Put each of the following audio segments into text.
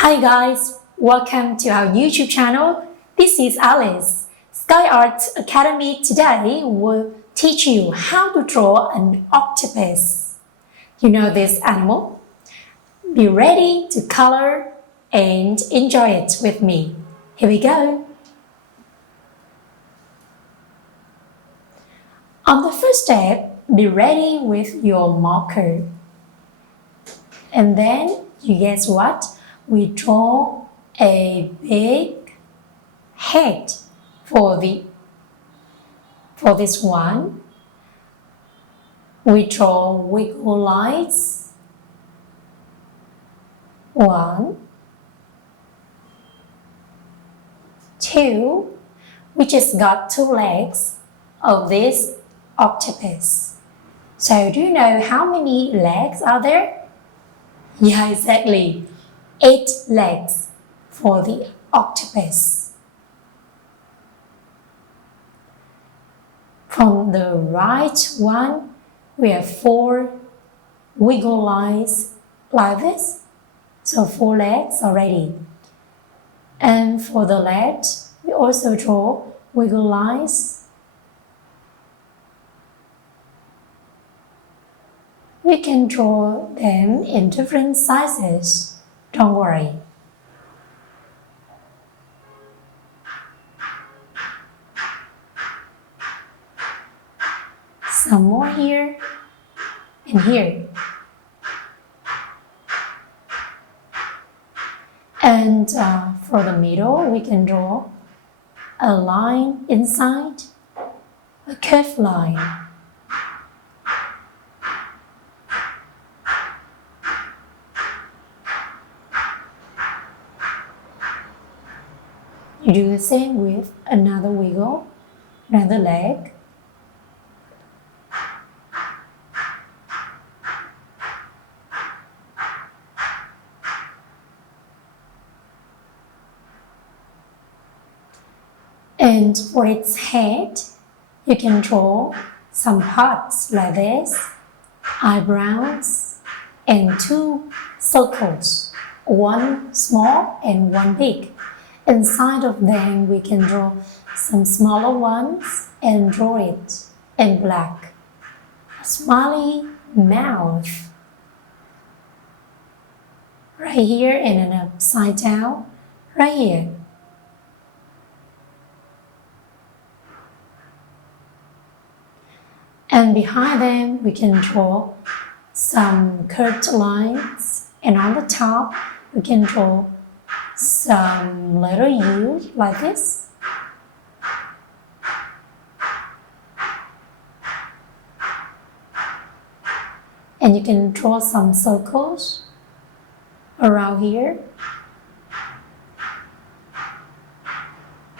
Hi guys, welcome to our YouTube channel. This is Alice. Sky Art Academy today will teach you how to draw an octopus. You know this animal? Be ready to color and enjoy it with me. Here we go. On the first step, be ready with your marker. And then, you guess what? We draw a big head for this one. We draw wiggle lines. 1, 2. We just got 2 legs of this octopus. So do you know how many legs are there? Yeah, exactly. 8 legs for the octopus. From the right one, we have 4 wiggle lines like this. So 4 legs already. And for the left, we also draw wiggle lines. We can draw them in different sizes. Don't worry. Some more here and here. And for the middle, we can draw a line inside, a curved line. You do the same with another wiggle, another leg. And for its head, you can draw some parts like this, eyebrows, and 2 circles, 1 small and 1 big. Inside of them, we can draw some smaller ones and draw it in black. A smiley mouth. Right here and an upside down, right here. And behind them, we can draw some curved lines. And on the top, we can draw some little U like this. And you can draw some circles around here.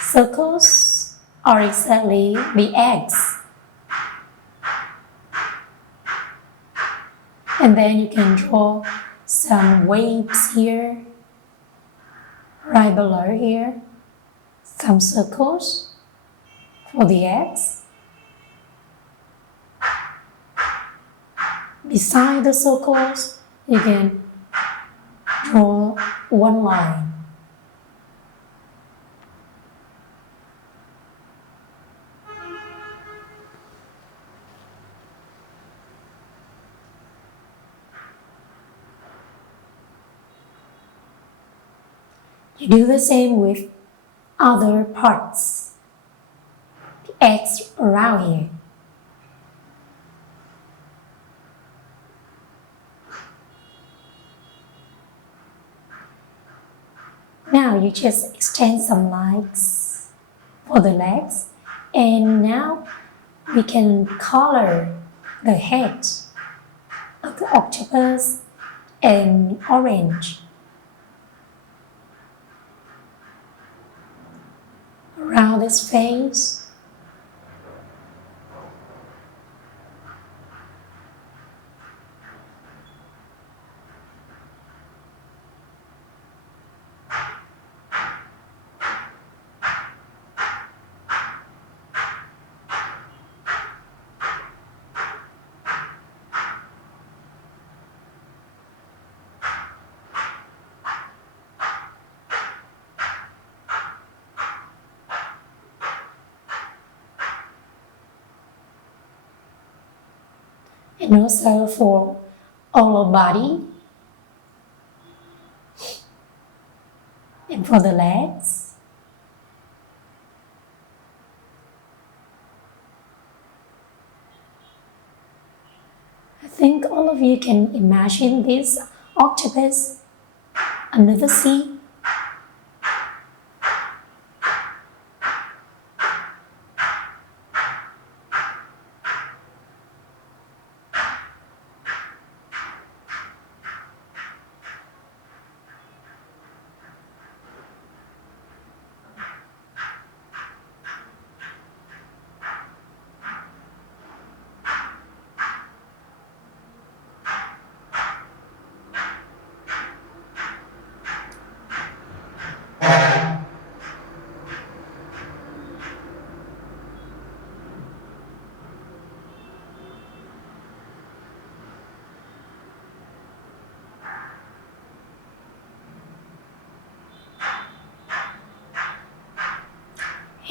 Circles are exactly the eggs. And then you can draw some waves here, right below here, some circles for the eggs. Beside the circles, you can draw 1 line. You do the same with other parts, the eggs around here. Now you just extend some lines for the legs, and now we can color the head of the octopus in orange. Around its face. and also for all our body and for the legs. I think all of you can imagine this octopus under the sea.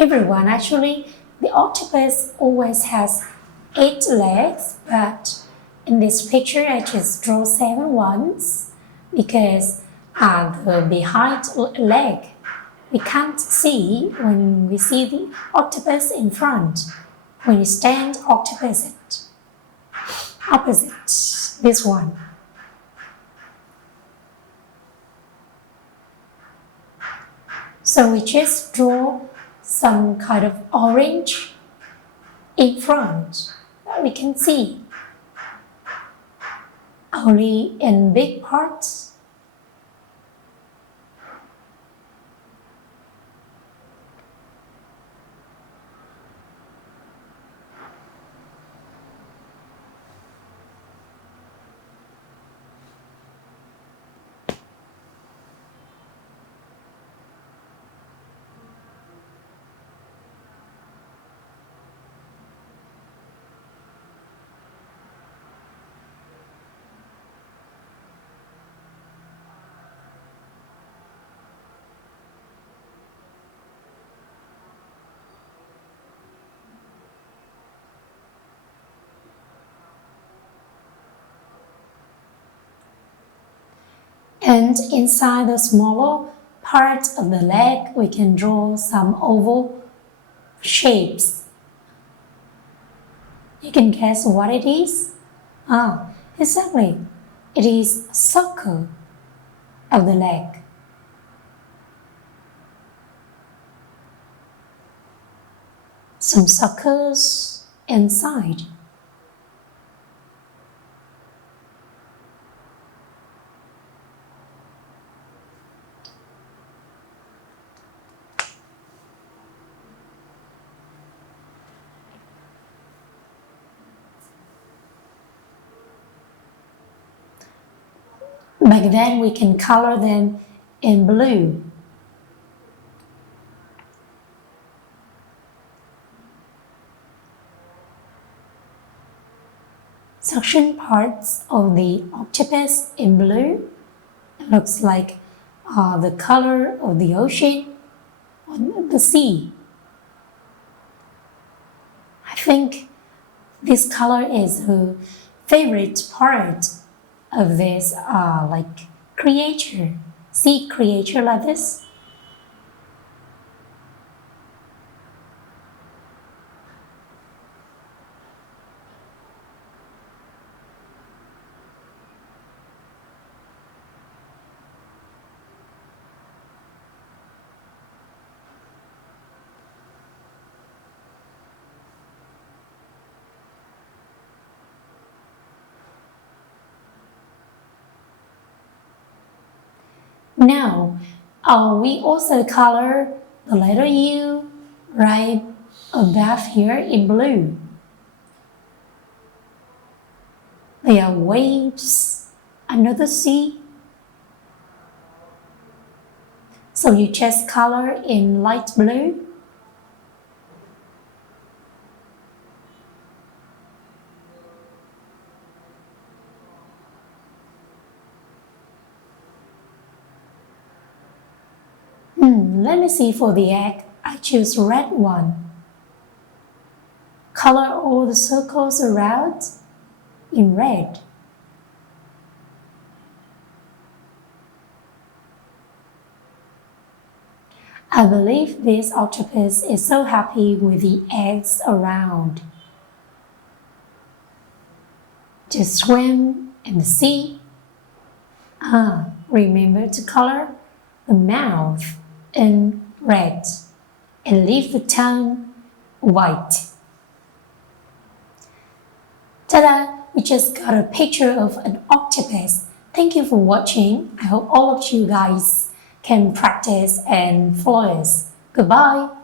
Everyone, actually, the octopus always has 8 legs, but in this picture I just draw 7 ones because the behind leg we can't see when we see the octopus in front, when you stand opposite this one. So we just draw some kind of orange in front that we can see only in big parts. And inside the smaller part of the leg, we can draw some oval shapes. You can guess what it is? Exactly. It is a circle of the leg. Some circles inside. Back then we can color them in blue. Section parts of the octopus in blue. It looks like the color of the ocean or the sea. I think this color is the favorite part of this like creature, sea creature like this. Now, we also color the letter U right above here in blue. They are waves under the sea. So you just color in light blue. Let me see for the egg. I choose red one. Color all the circles around in red. I believe this octopus is so happy with the eggs around. To swim in the sea. Remember to color the mouth in red and leave the tongue white. Ta-da! We just got a picture of an octopus. Thank you for watching. I hope all of you guys can practice and follow us. Goodbye!